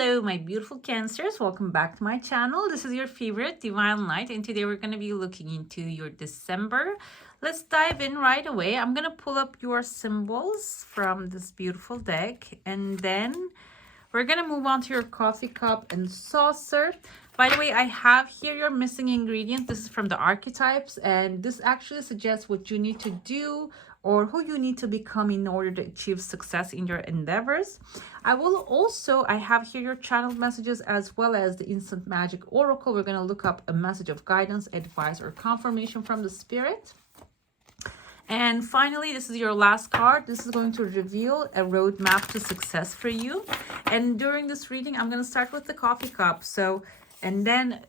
Hello, my beautiful Cancers. Welcome back to my channel. This is your favorite Divine Light, and today we're going to be looking into your December. Let's dive in right away. I'm going to pull up your symbols from this beautiful deck, and then we're going to move on to your coffee cup and saucer. By the way, I have here your missing ingredient. This is from the archetypes, and this actually suggests what you need to do or who you need to become in order to achieve success in your endeavors. I have here your channeled messages as well as the instant magic oracle. We're going to look up a message of guidance, advice, or confirmation from the spirit. And finally, this is your last card. This is going to reveal a roadmap to success for you. And during this reading, I'm going to start with the coffee cup. And then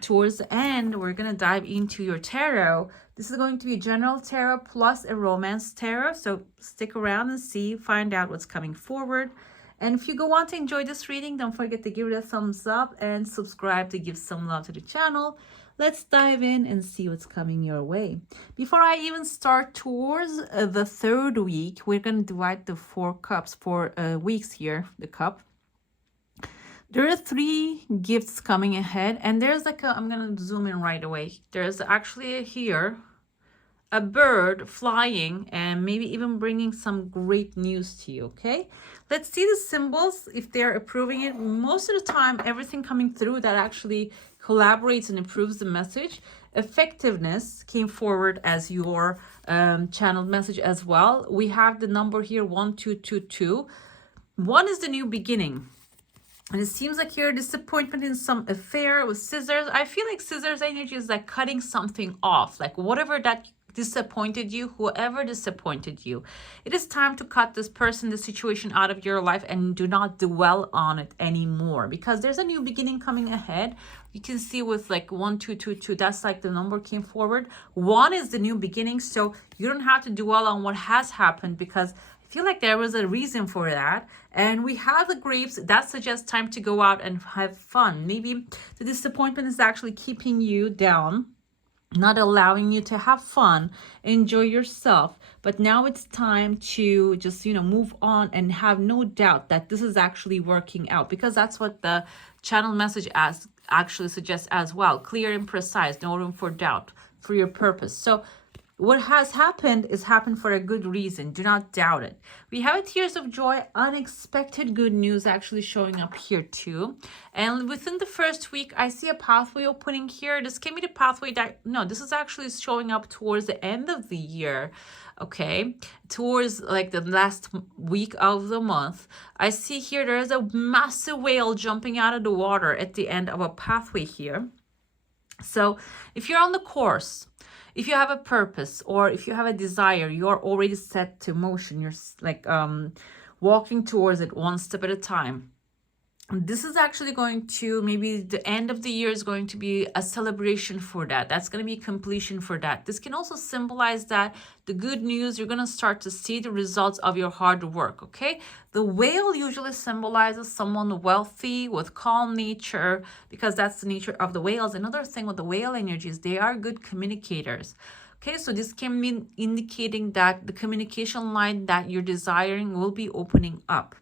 towards the end, we're going to dive into your tarot. This is going to be a general tarot plus a romance tarot. So stick around and find out what's coming forward. And if you want to enjoy this reading, don't forget to give it a thumbs up and subscribe to give some love to the channel. Let's dive in and see what's coming your way. Before I even start towards the third week, we're going to divide the 4 cups, 4 weeks here, the cup. There are 3 gifts coming ahead, and there's I'm going to zoom in right away. There's actually here a bird flying and maybe even bringing some great news to you, okay? Let's see the symbols, if they're approving it. Most of the time, everything coming through that actually collaborates and improves the message. Effectiveness came forward as your channeled message as well. We have the number here, 1222. 1 is the new beginning. And it seems like you're disappointment in some affair with scissors. I feel like scissors energy is like cutting something off, like whatever that disappointed you, whoever disappointed you. It is time to cut this person, this situation out of your life and do not dwell on it anymore, because there's a new beginning coming ahead. You can see with like 1222, that's like the number came forward. 1 is the new beginning, so you don't have to dwell on what has happened, because I feel like there was a reason for that. And we have the grapes. That suggests time to go out and have fun. Maybe the disappointment is actually keeping you down, not allowing you to have fun, enjoy yourself. But now it's time to just, move on and have no doubt that this is actually working out, because that's what the channel message actually suggests as well. Clear and precise, no room for doubt for your purpose. So what has happened is happened for a good reason. Do not doubt it. We have a tears of joy, unexpected good news actually showing up here too. And within the first week, I see a pathway opening here. This can be the pathway that, no, this is actually showing up towards the end of the year. Okay, towards like the last week of the month. I see here there is a massive whale jumping out of the water at the end of a pathway here. So if you're on the course, if you have a purpose, or if you have a desire, you're already set to motion. You're like walking towards it one step at a time. This is actually going to, maybe the end of the year is going to be a celebration for that. That's going to be completion for that. This can also symbolize that the good news, you're going to start to see the results of your hard work, okay? The whale usually symbolizes someone wealthy with calm nature, because that's the nature of the whales. Another thing with the whale energies, they are good communicators. Okay, so this can mean indicating that the communication line that you're desiring will be opening up.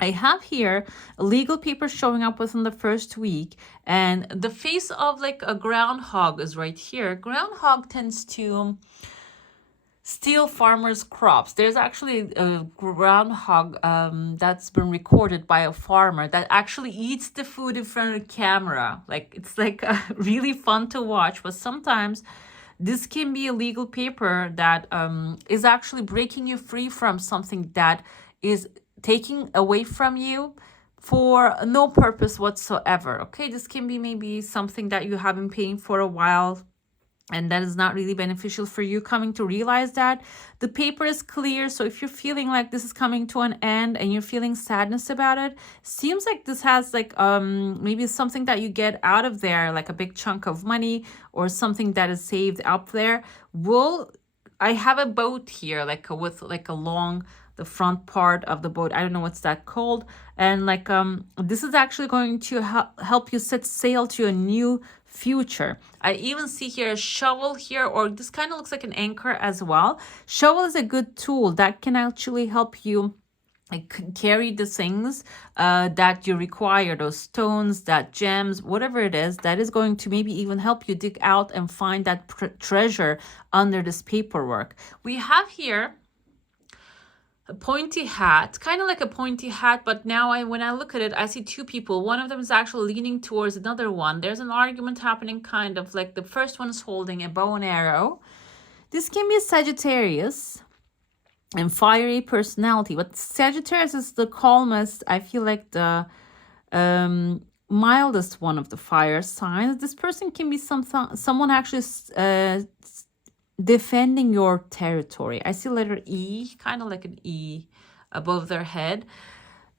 I have here a legal paper showing up within the first week, and the face of like a groundhog is right here. Groundhog tends to steal farmers' crops. There's actually a groundhog that's been recorded by a farmer that actually eats the food in front of the camera. Like, it's like really fun to watch, but sometimes this can be a legal paper that is actually breaking you free from something that is taking away from you for no purpose whatsoever. Okay, this can be maybe something that you have been paying for a while and that is not really beneficial for you. Coming to realize that the paper is clear. So if you're feeling like this is coming to an end and you're feeling sadness about it, seems like this has like maybe something that you get out of there, like a big chunk of money or something that is saved up there. I have a boat here, like with like a long, the front part of the boat, I don't know what's that called, and like this is actually going to help you set sail to a new future. I even see here a shovel here, or this kind of looks like an anchor as well. Shovel is a good tool that can actually help you like carry the things that you require, those stones, that gems, whatever it is, that is going to maybe even help you dig out and find that treasure under this paperwork. We have here a pointy hat, kind of like a pointy hat, but now when I look at it, I see two people. One of them is actually leaning towards another one. There's an argument happening, kind of like the first one is holding a bow and arrow. This can be a Sagittarius and fiery personality, but Sagittarius is the calmest, I feel like the mildest one of the fire signs. This person can be someone actually defending your territory. I see letter E, kind of like an E above their head.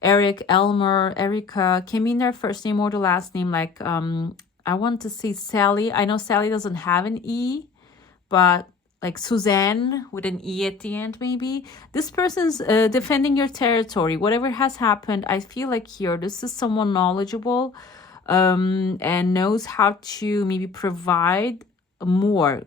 Eric, Elmer, Erica can be in their first name or the last name. Like I want to say Sally. I know Sally doesn't have an E, but like Suzanne with an E at the end, maybe. This person's defending your territory. Whatever has happened, I feel like here, this is someone knowledgeable and knows how to maybe provide more,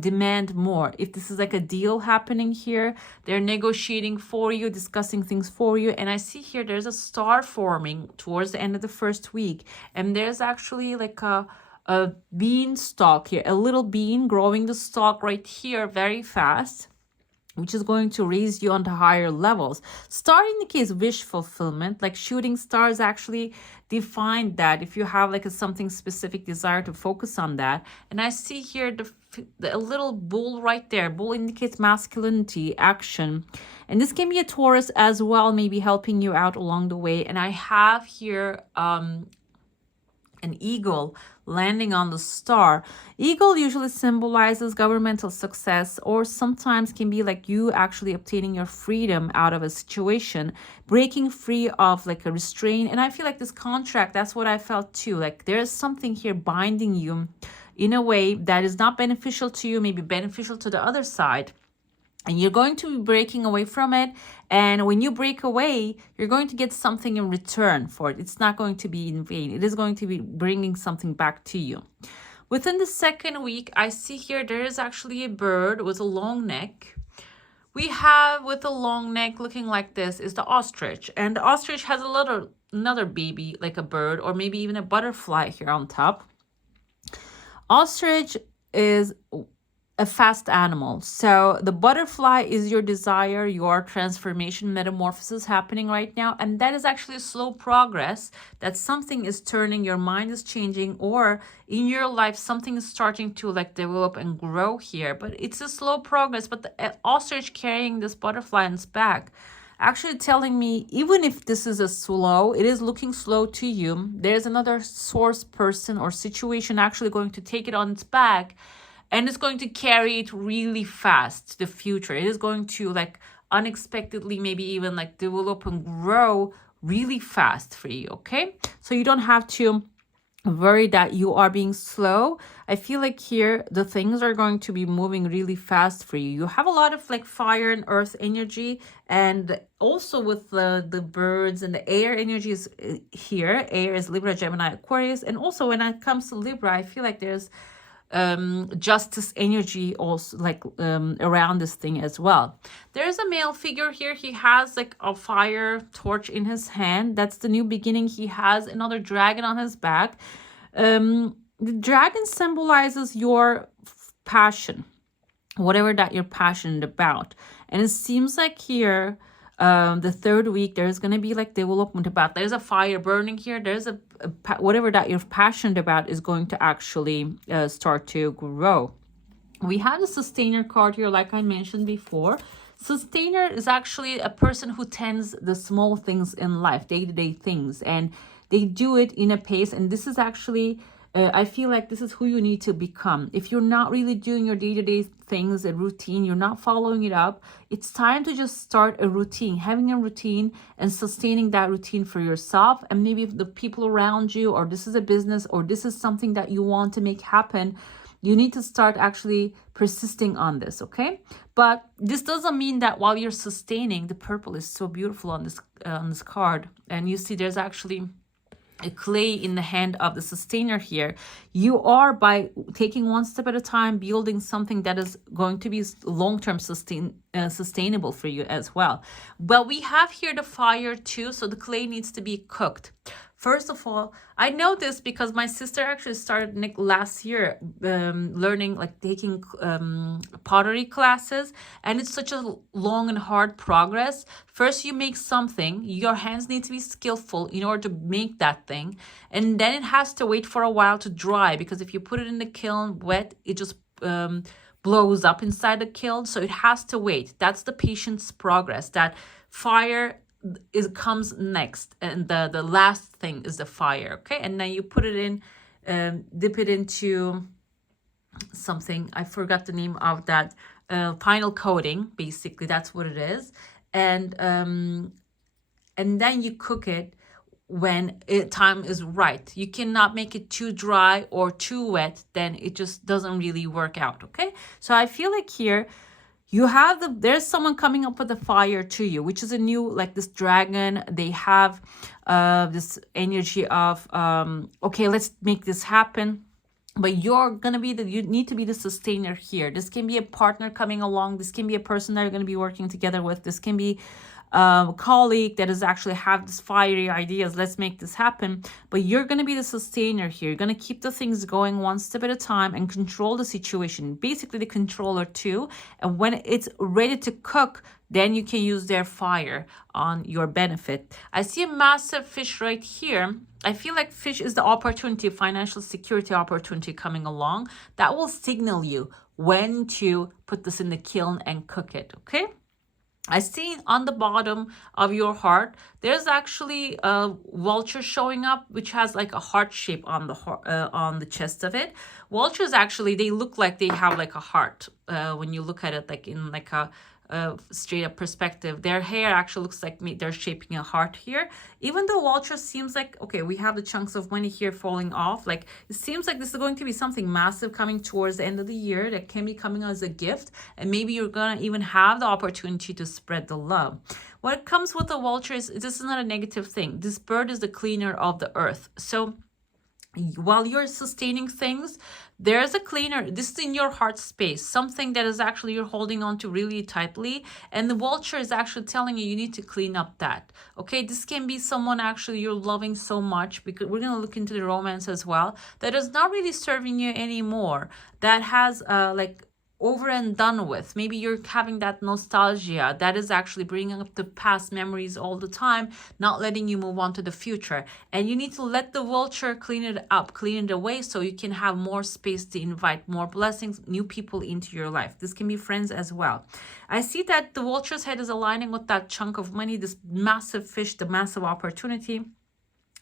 demand more. If this is like a deal happening here, they're negotiating for you, discussing things for you. And I see here, there's a star forming towards the end of the first week. And there's actually like a bean stalk here, a little bean growing the stalk right here very fast, which is going to raise you onto higher levels. Star indicates wish fulfillment, like shooting stars actually define that if you have like a something specific desire to focus on that. And I see here the little bull right there. Bull indicates masculinity, action. And this can be a Taurus as well, maybe helping you out along the way. And I have here an eagle landing on the star. Eagle usually symbolizes governmental success, or sometimes can be like you actually obtaining your freedom out of a situation, breaking free of like a restraint. And I feel like this contract, that's what I felt too. Like there's something here binding you in a way that is not beneficial to you, maybe beneficial to the other side. And you're going to be breaking away from it. And when you break away, you're going to get something in return for it. It's not going to be in vain. It is going to be bringing something back to you. Within the second week, I see here there is actually a bird with a long neck. We have with a long neck looking like this is the ostrich. And the ostrich has another baby, like a bird, or maybe even a butterfly here on top. Ostrich is a fast animal. So the butterfly is your desire, your transformation, metamorphosis happening right now. And that is actually a slow progress, that something is turning, your mind is changing, or in your life, something is starting to like develop and grow here. But it's a slow progress. But the ostrich carrying this butterfly on its back, actually telling me, even if this is a slow, it is looking slow to you, there's another source person or situation actually going to take it on its back. And it's going to carry it really fast to the future. It is going to like unexpectedly maybe even like develop and grow really fast for you, okay? So you don't have to worry that you are being slow. I feel like here the things are going to be moving really fast for you. You have a lot of like fire and earth energy, and also with the birds and the air energy is here. Air is Libra, Gemini, Aquarius. And also when it comes to Libra, I feel like there's justice energy also like around this thing as well. There's a male figure here. He has like a fire torch in his hand. That's the new beginning. He has another dragon on his back. The dragon symbolizes your passion, whatever that you're passionate about. And it seems like here the third week there's going to be like development about, there's a fire burning here, there's a whatever that you're passionate about is going to actually start to grow. We have the sustainer card here, like I mentioned before. Sustainer is actually a person who tends the small things in life, day-to-day things, and they do it in a pace. And this is actually I feel like this is who you need to become. If you're not really doing your day-to-day things, a routine, you're not following it up, it's time to just start a routine, having a routine and sustaining that routine for yourself. And maybe the people around you, or this is a business, or this is something that you want to make happen, you need to start actually persisting on this, okay? But this doesn't mean that while you're sustaining, the purple is so beautiful on this card. And you see there's actually a clay in the hand of the sustainer here. You are, by taking one step at a time, building something that is going to be long-term sustainable for you as well. But we have here the fire too, so the clay needs to be cooked. First of all, I know this because my sister actually started last year learning, like taking pottery classes, and it's such a long and hard progress. First, you make something, your hands need to be skillful in order to make that thing, and then it has to wait for a while to dry, because if you put it in the kiln wet, it just blows up inside the kiln, so it has to wait. That's the patient's progress. That fire comes next, and the last thing is the fire. Okay, and then you put it in, dip it into something, I forgot the name of that, final coating, basically that's what it is. And then you cook it when time is right. You cannot make it too dry or too wet, then it just doesn't really work out. Okay, so I feel like here you have there's someone coming up with a fire to you, which is a new, like this dragon. They have this energy of okay, let's make this happen. But you're gonna be you need to be the sustainer here. This can be a partner coming along. This can be a person that you're gonna be working together with. This can be a colleague that is actually have this fiery ideas. Let's make this happen. But you're gonna be the sustainer here. You're gonna keep the things going one step at a time and control the situation. Basically, the controller too. And when it's ready to cook, then you can use their fire on your benefit. I see a massive fish right here. I feel like fish is the opportunity, financial security opportunity coming along that will signal you when to put this in the kiln and cook it. Okay, I see on the bottom of your heart, there's actually a vulture showing up, which has like a heart shape on the chest of it. Vultures actually, they look like they have like a heart when you look at it, like in like a straight up perspective. Their hair actually looks like they're shaping a heart here. Even though vulture seems like, okay, we have the chunks of money here falling off, like it seems like this is going to be something massive coming towards the end of the year that can be coming as a gift, and maybe you're gonna even have the opportunity to spread the love. What comes with the vulture is, this is not a negative thing. This bird is the cleaner of the earth. So while you're sustaining things, there's a cleaner. This is in your heart space, something that is actually you're holding on to really tightly, and the vulture is actually telling you need to clean up that. Okay, this can be someone actually you're loving so much, because we're going to look into the romance as well, that is not really serving you anymore, that has like over and done with. Maybe you're having that nostalgia that is actually bringing up the past memories all the time, not letting you move on to the future. And you need to let the vulture clean it up, clean it away, so you can have more space to invite more blessings, new people into your life. This can be friends as well. I see that the vulture's head is aligning with that chunk of money, this massive fish, the massive opportunity.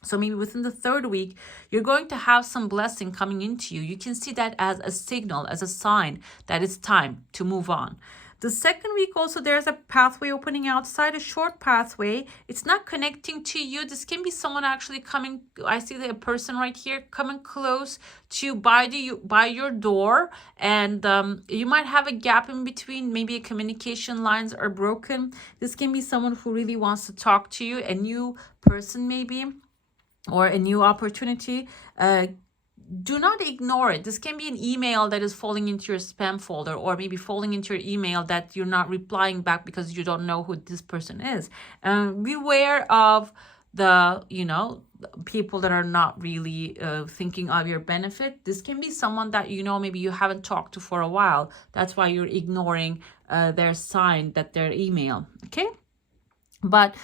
So maybe within the third week, you're going to have some blessing coming into you. You can see that as a signal, as a sign that it's time to move on. The second week also, there's a pathway opening outside, a short pathway. It's not connecting to you. This can be someone actually coming. I see a person right here coming close to by your door, and you might have a gap in between. Maybe communication lines are broken. This can be someone who really wants to talk to you, a new person maybe, or a new opportunity. Do not ignore it. This can be an email that is falling into your spam folder, or maybe falling into your email that you're not replying back because you don't know who this person is. Beware of the people that are not really thinking of your benefit. This can be someone that maybe you haven't talked to for a while. That's why you're ignoring their sign, that their email. Okay, but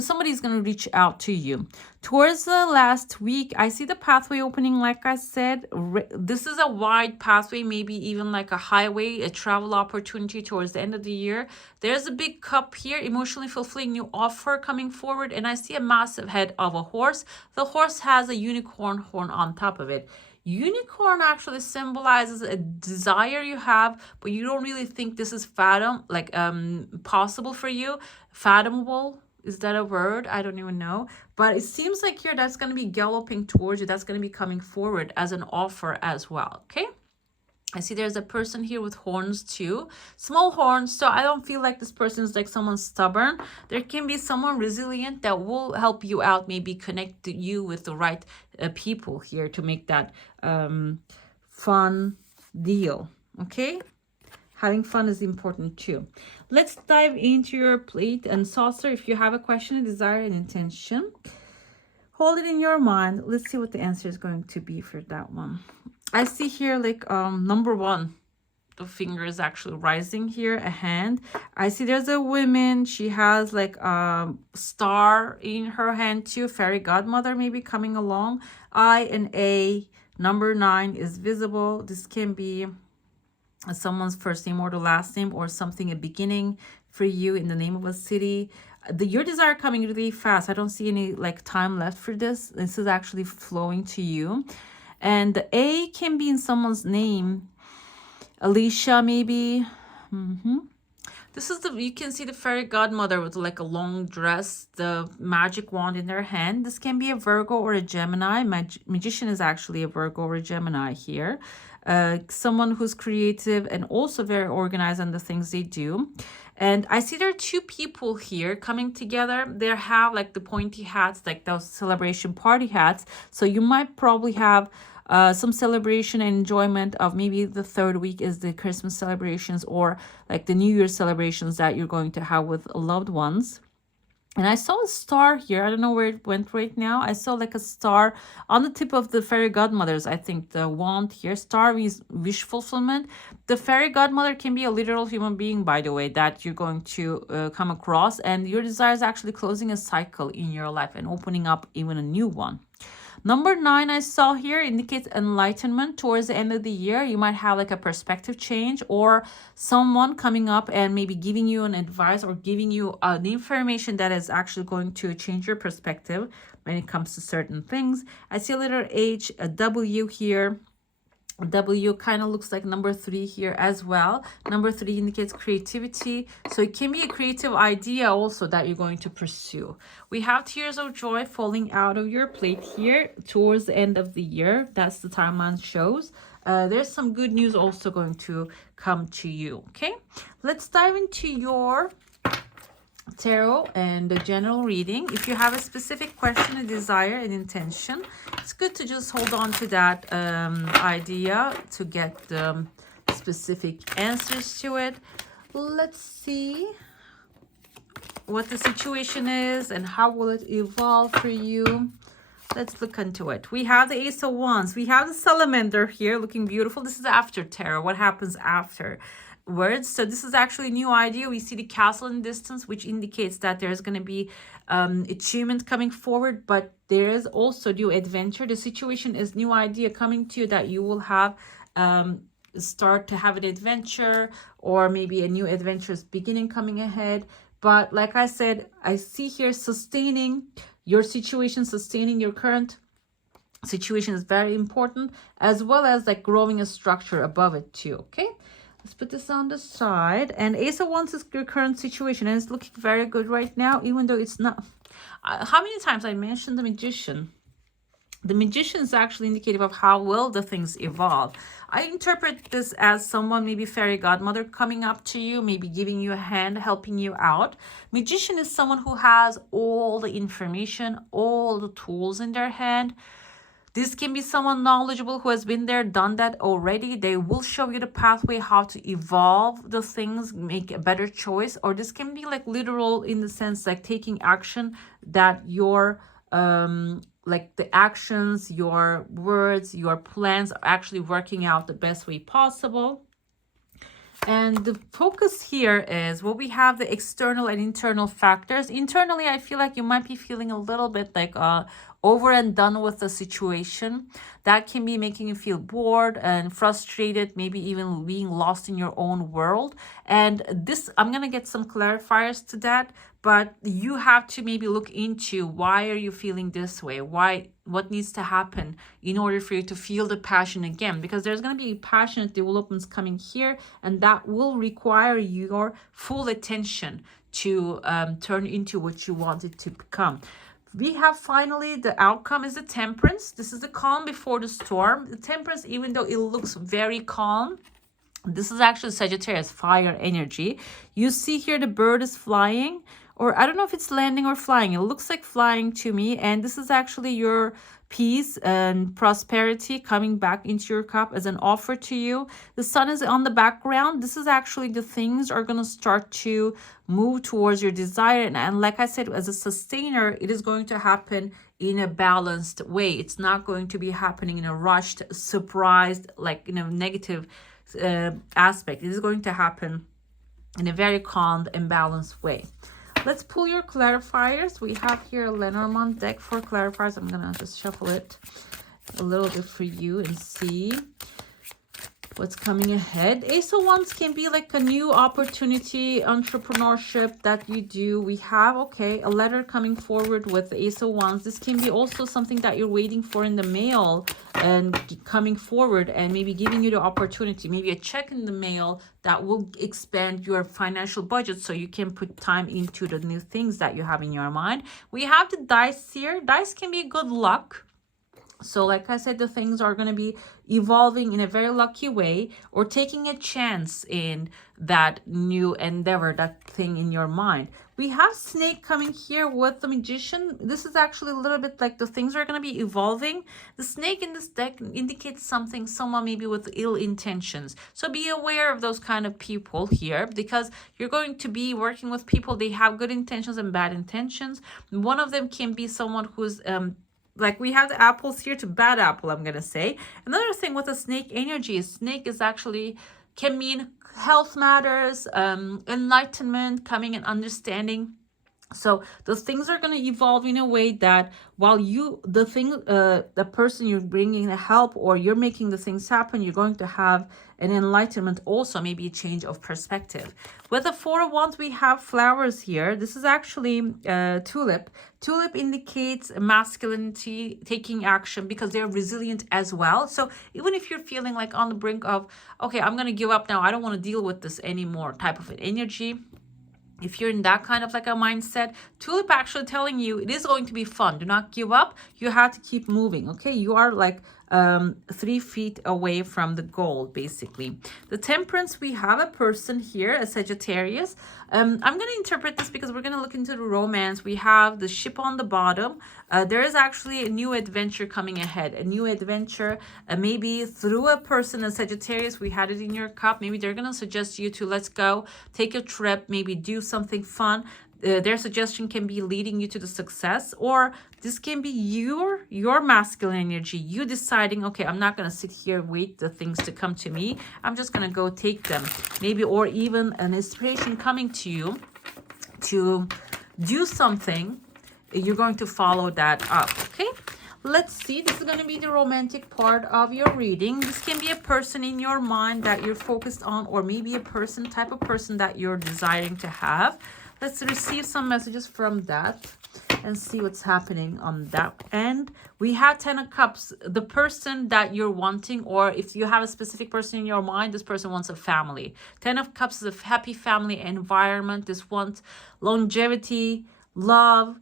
somebody's gonna reach out to you. Towards the last week, I see the pathway opening. Like I said, this is a wide pathway, maybe even like a highway, a travel opportunity towards the end of the year. There's a big cup here, emotionally fulfilling new offer coming forward, and I see a massive head of a horse. The horse has a unicorn horn on top of it. Unicorn actually symbolizes a desire you have, but you don't really think this is possible for you. Fathomable. Is that a word? I don't even know. But it seems like here that's going to be galloping towards you. That's going to be coming forward as an offer as well. Okay. I see there's a person here with horns too, small horns. So I don't feel like this person is like someone stubborn. There can be someone resilient that will help you out, maybe connect you with the right people here to make that fun deal. Okay, having fun is important too. Let's dive into your plate and saucer. If you have a question, a desire, an intention, hold it in your mind. Let's see what the answer is going to be for that one. I see here like number one, the finger is actually rising here, a hand. I see there's a woman. She has like a star in her hand too, fairy godmother maybe coming along. I and A, number 9 is visible. This can be someone's first name or the last name, or something, a beginning for you in the name of a city. Your desire coming really fast. I don't see any like time left for this. This is actually flowing to you. And the A can be in someone's name. Alicia, maybe. This is you can see the fairy godmother with like a long dress, the magic wand in their hand. This can be a Virgo or a Gemini. Magician is actually a Virgo or a Gemini here. Someone who's creative and also very organized on the things they do. And I see there are two people here coming together. They have like the pointy hats, like those celebration party hats. So you might probably have some celebration and enjoyment of, maybe the third week is the Christmas celebrations, or like the New Year celebrations that you're going to have with loved ones. And I saw a star here. I don't know where it went right now. I saw like a star on the tip of the fairy godmother's, I think, the wand here. Star means wish fulfillment. The fairy godmother can be a literal human being, by the way, that you're going to come across. And your desire is actually closing a cycle in your life and opening up even a new one. Number 9 I saw here indicates enlightenment. Towards the end of the year, you might have like a perspective change, or someone coming up and maybe giving you an advice or giving you the information that is actually going to change your perspective when it comes to certain things. I see a letter H, a W here. W kind of looks like number 3 here as well. Number 3 indicates creativity. So it can be a creative idea also that you're going to pursue. We have tears of joy falling out of your plate here towards the end of the year. That's the timeline shows. There's some good news also going to come to you. Okay, let's dive into your tarot and the general reading. If you have a specific question, a desire, an intention, it's good to just hold on to that idea to get the specific answers to it. Let's see what the situation is and how will it evolve for you. Let's look into it. We have the Ace of Wands. We have the Salamander here looking beautiful. This is after tarot. What happens after words? So this is actually a new idea. We see the castle in distance, which indicates that there's going to be achievement coming forward, but there is also new adventure. The situation is new idea coming to you that you will have start to have an adventure, or maybe a new adventurous beginning coming ahead. But like I said, I see here sustaining your situation, sustaining your current situation is very important, as well as like growing a structure above it too. Okay, let's put this on the side. And Ace of Wands is your current situation, and it's looking very good right now, even though it's not. How many times I mentioned the Magician? The Magician is actually indicative of how well the things evolve. I interpret this as someone, maybe fairy godmother, coming up to you, maybe giving you a hand, helping you out. Magician is someone who has all the information, all the tools in their hand. This can be someone knowledgeable who has been there, done that already. They will show you the pathway, how to evolve the things, make a better choice. Or this can be like literal in the sense like taking action that your like the actions, your words, your plans are actually working out the best way possible. And the focus here is, well, we have the external and internal factors. Internally, I feel like you might be feeling a little bit like over and done with the situation. That can be making you feel bored and frustrated, maybe even being lost in your own world. And this, I'm going to get some clarifiers to that, but you have to maybe look into why are you feeling this way? What needs to happen in order for you to feel the passion again? Because there's going to be passionate developments coming here, and that will require your full attention to turn into what you want it to become. We have finally the outcome is the Temperance. This is the calm before the storm. The Temperance, even though it looks very calm, This is actually Sagittarius, fire energy. You see here the bird is flying, or I don't know if it's landing or flying. It looks like flying to me. And this is actually your peace and prosperity coming back into your cup as an offer to you. The sun is on the background. This is actually the things are going to start to move towards your desire. And like I said, as a sustainer, it is going to happen in a balanced way. It's not going to be happening in a rushed, surprised, like in a negative aspect. It is going to happen in a very calm and balanced way. Let's pull your clarifiers. We have here a Lenormand deck for clarifiers. I'm gonna just shuffle it a little bit for you and see what's coming ahead. Ace of Wands can be like a new opportunity, entrepreneurship that you do. We have, okay, a letter coming forward with the Ace of Wands. This can be also something that you're waiting for in the mail and coming forward and maybe giving you the opportunity, maybe a check in the mail that will expand your financial budget so you can put time into the new things that you have in your mind. We have the dice here. Dice can be good luck. So like I said, the things are going to be evolving in a very lucky way, or taking a chance in that new endeavor, that thing in your mind. We have snake coming here with the magician. This is actually a little bit like the things are going to be evolving. The snake in this deck indicates something, someone maybe with ill intentions. So be aware of those kind of people here, because you're going to be working with people. They have good intentions and bad intentions. One of them can be someone who's like we have the apples here to bad apple, I'm gonna say. Another thing with the snake energy is snake is actually can mean health matters, enlightenment, coming and understanding. So the things are going to evolve in a way that while you, the person you're bringing the help or you're making the things happen, you're going to have an enlightenment, also maybe a change of perspective. With the Four of Wands, we have flowers here. This is actually tulip. Tulip indicates masculinity, taking action, because they're resilient as well. So even if you're feeling like on the brink of, okay, I'm going to give up now, I don't want to deal with this anymore type of an energy, if you're in that kind of like a mindset, tulip actually telling you it is going to be fun. Do not give up. You have to keep moving. Okay, you are like 3 feet away from the goal, basically. The temperance, we have a person here, a Sagittarius. I'm going to interpret this because we're going to look into the romance. We have the ship on the bottom. There is actually a new adventure coming ahead, a new adventure, maybe through a person, a Sagittarius. We had it in your cup. Maybe they're going to suggest you to let's go take a trip, maybe do something fun. Their suggestion can be leading you to the success, or this can be your masculine energy, you deciding, okay, I'm not going to sit here wait the things to come to me, I'm just going to go take them, maybe, or even an inspiration coming to you to do something. You're going to follow that up. Okay, let's see. This is going to be the romantic part of your reading. This can be a person in your mind that you're focused on, or maybe a person, type of person that you're desiring to have. Let's receive some messages from that and see what's happening on that end. We have 10 of Cups. The person that you're wanting, or if you have a specific person in your mind, this person wants a family. 10 of Cups is a happy family environment. This wants longevity, love,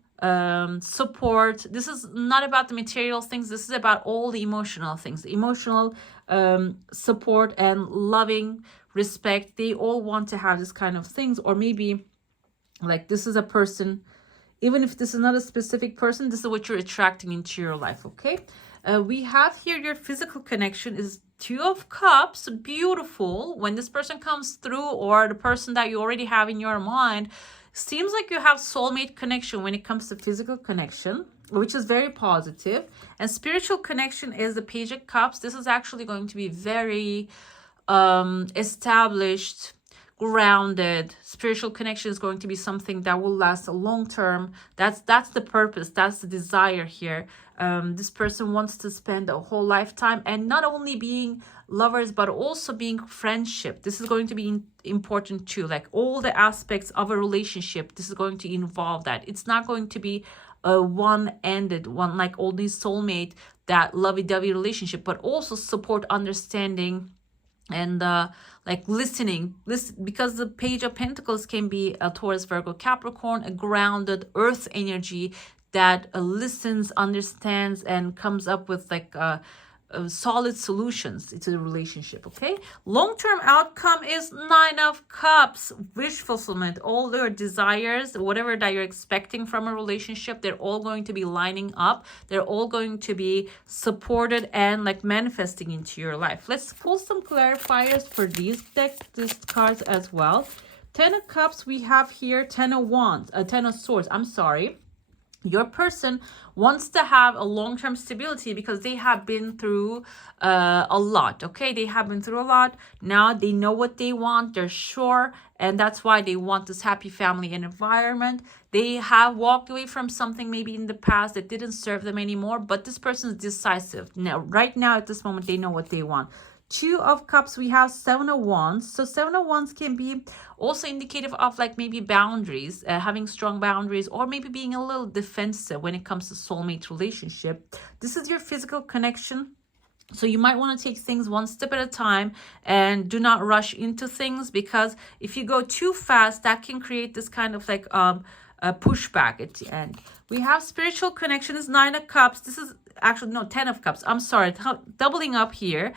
support. This is not about the material things. This is about all the emotional things, the emotional support and loving respect. They all want to have this kind of things. Or maybe like this is a person, even if this is not a specific person, this is what you're attracting into your life. Okay, we have here your physical connection is 2 of Cups. Beautiful. When this person comes through, or the person that you already have in your mind, seems like you have soulmate connection when it comes to physical connection, which is very positive. And spiritual connection is the Page of Cups. This is actually going to be very established, grounded. Spiritual connection is going to be something that will last a long term. That's the purpose, that's the desire here. This person wants to spend a whole lifetime, and not only being lovers but also being friendship. This is going to be important too, like all the aspects of a relationship. This is going to involve that. It's not going to be a one-ended one, like only soulmate, that lovey-dovey relationship, but also support, understanding, and like listening. Because the Page of Pentacles can be a Taurus, Virgo, Capricorn, a grounded earth energy that listens, understands, and comes up with like solid solutions to the relationship. Okay, long-term outcome is 9 of Cups, wish fulfillment. All your desires, whatever that you're expecting from a relationship, they're all going to be lining up. They're all going to be supported and like manifesting into your life. Let's pull some clarifiers for these cards as well. 10 of Cups, we have here 10 of Wands, 10 of Swords, I'm sorry. Your person wants to have a long-term stability because they have been through a lot. Okay, they have been through a lot. Now they know what they want. They're sure, and that's why they want this happy family and environment. They have walked away from something maybe in the past that didn't serve them anymore, but this person is decisive. Now, right now at this moment, they know what they want. 2 of Cups, we have 7 of Wands. So 7 of Wands can be also indicative of like maybe boundaries, having strong boundaries, or maybe being a little defensive when it comes to soulmate relationship. This is your physical connection. So you might want to take things one step at a time and do not rush into things, because if you go too fast, that can create this kind of like a pushback at the end. We have spiritual connection is 9 of Cups. This is actually no 10 of Cups. I'm sorry, doubling up here.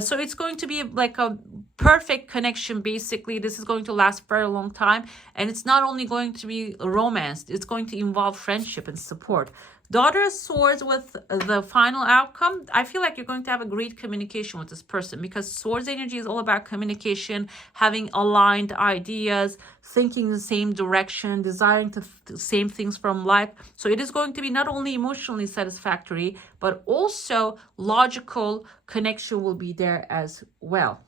So it's going to be like a perfect connection. Basically, this is going to last for a long time, and it's not only going to be romance. It's going to involve friendship and support. Daughter of Swords with the final outcome. I feel like you're going to have a great communication with this person, because Swords energy is all about communication, having aligned ideas, thinking the same direction, desiring the same things from life. So it is going to be not only emotionally satisfactory, but also logical connection will be there as well.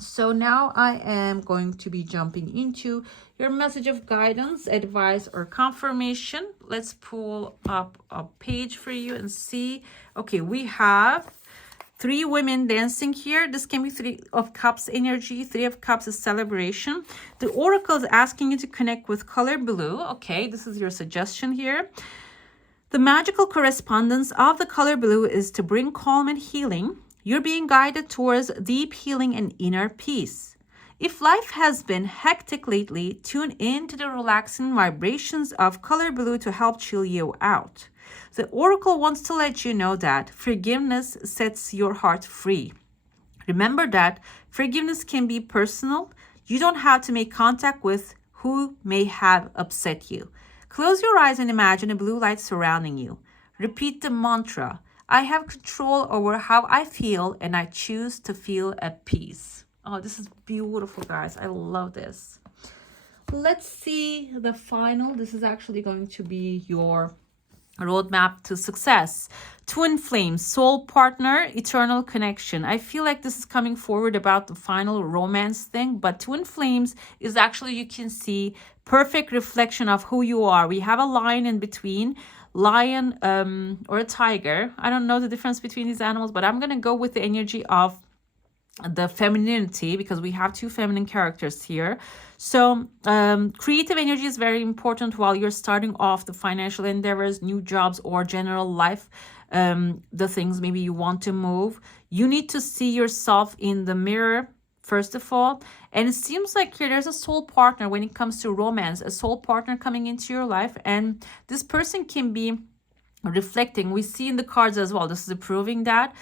So now I am going to be jumping into your message of guidance, advice, or confirmation. Let's pull up a page for you and see. Okay, we have 3 women dancing here. This can be 3 of Cups energy. 3 of Cups is celebration. The oracle is asking you to connect with color blue. Okay, this is your suggestion here. The magical correspondence of the color blue is to bring calm and healing. You're being guided towards deep healing and inner peace. If life has been hectic lately, tune in to the relaxing vibrations of color blue to help chill you out. The oracle wants to let you know that forgiveness sets your heart free. Remember that forgiveness can be personal. You don't have to make contact with who may have upset you. Close your eyes and imagine a blue light surrounding you. Repeat the mantra. I have control over how I feel, and I choose to feel at peace. Oh, this is beautiful, guys. I love this. Let's see the final. This is actually going to be your roadmap to success. Twin flame, soul partner, eternal connection. I feel like this is coming forward about the final romance thing, but twin flames is actually, you can see, perfect reflection of who you are. We have a lion in between. Lion or a tiger. I don't know the difference between these animals, but I'm gonna go with the energy of the femininity, because we have 2 feminine characters here. So creative energy is very important while you're starting off the financial endeavors, new jobs, or general life, the things maybe you want to move. You need to see yourself in the mirror first of all. And it seems like here there's a soul partner when it comes to romance, a soul partner coming into your life. And this person can be reflecting. We see in the cards as well, this is proving that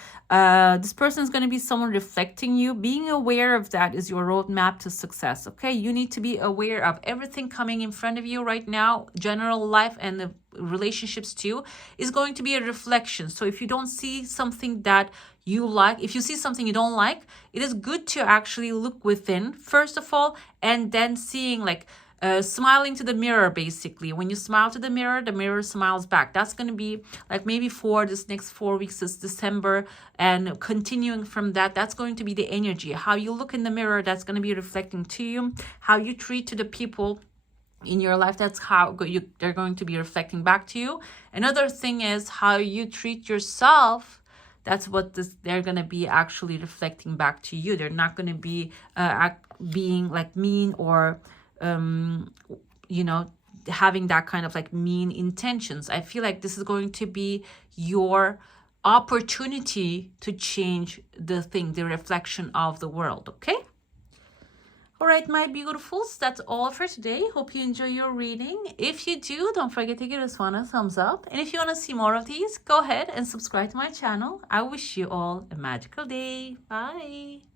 this person is going to be someone reflecting you. Being aware of that is your roadmap to success. Okay, you need to be aware of everything coming in front of you right now. General life and the relationships too is going to be a reflection. So if you don't see something that you like, if you see something you don't like, it is good to actually look within first of all, and then seeing like smiling to the mirror. Basically, when you smile to the mirror smiles back. That's going to be like maybe for this next 4 weeks, this December, and continuing from that, that's going to be the energy. How you look in the mirror, that's going to be reflecting to you. How you treat to the people in your life, that's how they're going to be reflecting back to you. Another thing is how you treat yourself. That's what they're going to be actually reflecting back to you. They're not going to be being like mean or you know, having that kind of like mean intentions. I feel like this is going to be your opportunity to change the reflection of the world. Okay. All right, my beautifuls, that's all for today. Hope you enjoy your reading. If you do, don't forget to give this one a thumbs up. And if you want to see more of these, go ahead and subscribe to my channel. I wish you all a magical day. Bye.